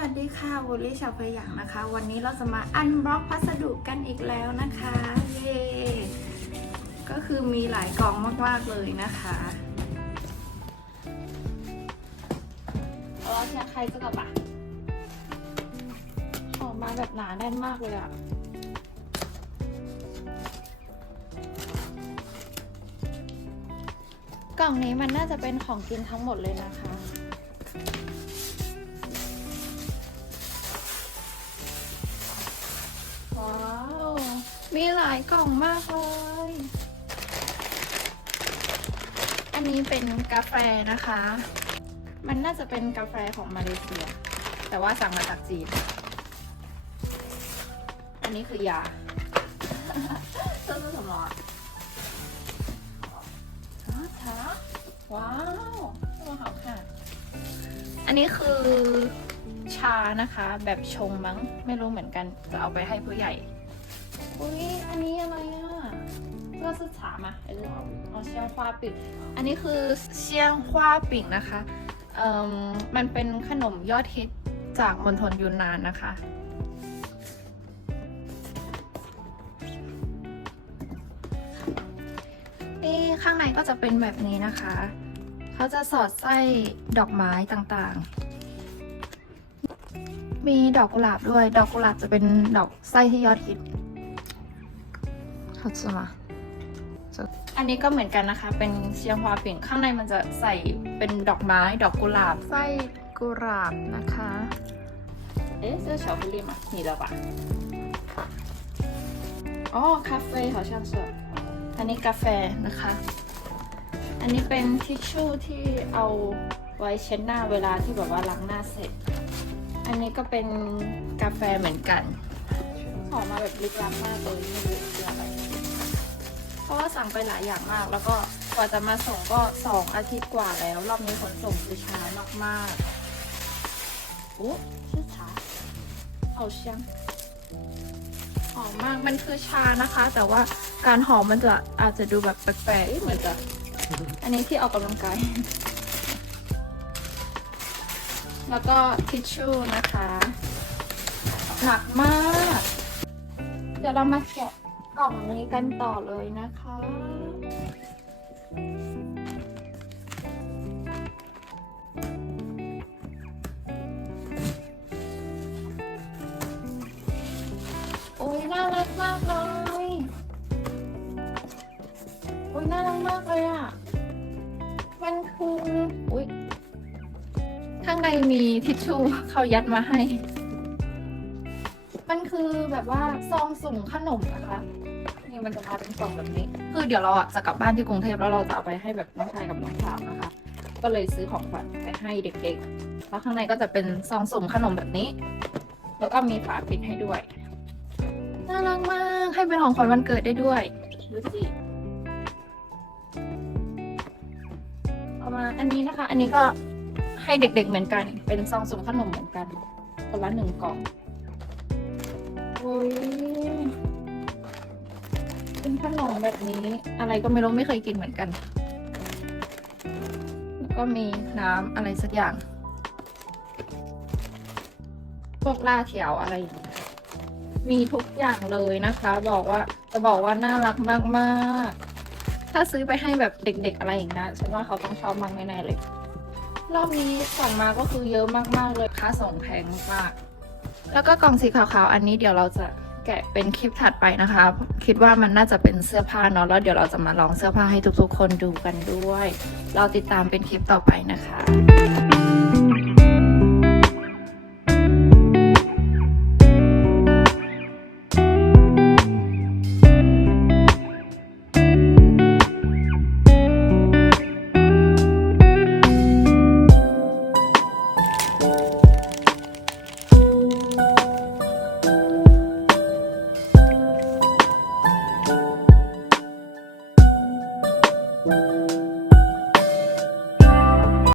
วัสดีค่ะวอลลี่ชาวพยางนะคะ วันนี้เราจะมาอันบล็อกพัสดุกันอีกแล้วนะคะ เย้ก็คือมีหลายกล่องมาก ๆ เลยนะคะเราจะใครจะกลับอะออกมาแบบหนาแน่นมากเลยอะกล่องนี้มันน่าจะเป็นของกินทั้งหมดเลยนะคะ หลายกล่องมากเลย อันนี้เป็นกาแฟนะคะ มันน่าจะเป็นกาแฟของมาเลเซีย แต่ว่าสั่งมาจากจีน อันนี้คือยาเสื้อสำรองคาว้าวตัวหอมค่ะ อันนี้คือชานะคะ แบบชงมั้ง ไม่รู้เหมือนกัน จะเอาไปให้ผู้ใหญ่ อุ้ยอันนี้อะไรอะเพื่อศึกษามาไอ้ลูกอเซี่ยงหัว饼อันนี้คือเซียงควาปิ่งนะคะเอ่อมันเป็นขนมยอดฮิตจากมณฑลยูนนานนะคะ นี่ข้างในก็จะเป็นแบบนี้นะคะ เขาจะสอดไส้ดอกไม้ต่างๆ มีดอกกุหลาบด้วย ดอกกุหลาบจะเป็นดอกไส้ที่ยอดฮิต เขาอันนี้ก็เหมือนกันนะคะ เป็นเชียงฮวาปิ่งข้างในมันจะใส่เป็นดอกไม้ ดอกกุหลาบ ไส้กุหลาบนะคะ เอ๊ะเสื้อเฉาไปรีมานี่แล้วปะอ๋อ คาเฟ่เขาช่างสวยอันนี้กาแฟนะคะ อันนี้เป็นทิชชู่ที่เอาไว้เช็ดหน้าเวลาที่แบบว่าล้างหน้าเสร็จ อันนี้ก็เป็นกาแฟเหมือนกันหอมมาแบบลึกลับมากเลยไม่รู้ เพราะว่าสั่งไปหลายอย่างมาก แล้วก็กว่าจะมาส่งก็สองอาทิตย์กว่าแล้ว รอบนี้ขนส่งคือช้ามากๆโอ้ชื่อชาเอาเชียงหอมมากมันคือชานะคะ แต่ว่าการหอมมันจะอาจจะดูแบบแปลกๆเหมือนจะอันนี้ที่ออกกำลังกาย แล้วก็ทิชชู่นะคะ หนักมาก เดี๋ยวเรามาแกะ กล่องนี้กันต่อเลยนะคะ โอ้ยน่ารักมากเลย โอ้ยน่ารักมากเลยอะ มันคืออุ้ยข้างในมีทิชชู่เขายัดมาให้ มันคือแบบว่าซองสุ่มขนมนะคะนี่มันจะมาเป็นกล่องแบบนี้ คือเดี๋ยวเราอะจะกลับบ้านที่กรุงเทพแล้วเราจะเอาไปให้แบบน้องชายกับน้องสาวนะคะ ก็เลยซื้อของขวัญไปให้เด็กๆ แล้วข้างในก็จะเป็นซองสุ่มขนมแบบนี้ แล้วก็มีฝาปิดให้ด้วย น่ารักมาก ให้เป็นของขวัญวันเกิดได้ด้วยดูสิเอามาอันนี้นะคะ อันนี้ก็ให้เด็กๆเหมือนกัน เป็นซองสุ่มขนมเหมือนกัน คนละหนึ่งกล่อง เป็นขนมแบบนี้ อะไรก็ไม่รู้ไม่เคยกินเหมือนกัน แล้วก็มีน้ำอะไรสักอย่าง พวกล่าเถียวอะไร มีทุกอย่างเลยนะคะ บอกว่าจะบอกว่าน่ารักมากๆ ถ้าซื้อไปให้แบบเด็กๆอะไรอย่างเงี้ฉันว่าเขาต้องชอบมากแน่ๆเลย รอบนี้สั่งมาก็คือเยอะมากๆเลยค่าส่งแพงมากๆ แล้วก็กล่องสีขาวๆอันนี้เดี๋ยวเราจะแกะเป็นคลิปถัดไปนะคะ คิดว่ามันน่าจะเป็นเสื้อผ้าเนาะแล้วเดี๋ยวเราจะมาลองเสื้อผ้าให้ทุกๆ คนดูกันด้วย เราติดตามเป็นคลิปต่อไปนะคะ